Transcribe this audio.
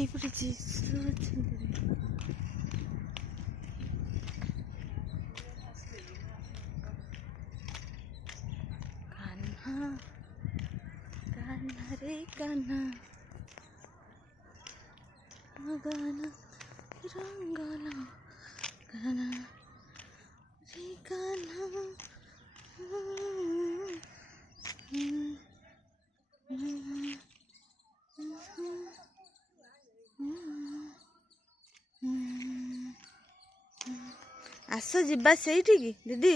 ఇప్పుడు వచ్చింది కన్నా కన్నా రే కన్నా గాన రంగాల కన్నా రే కన్నా ଆସ ଯିବା ସେଇଠିକି ଦିଦି।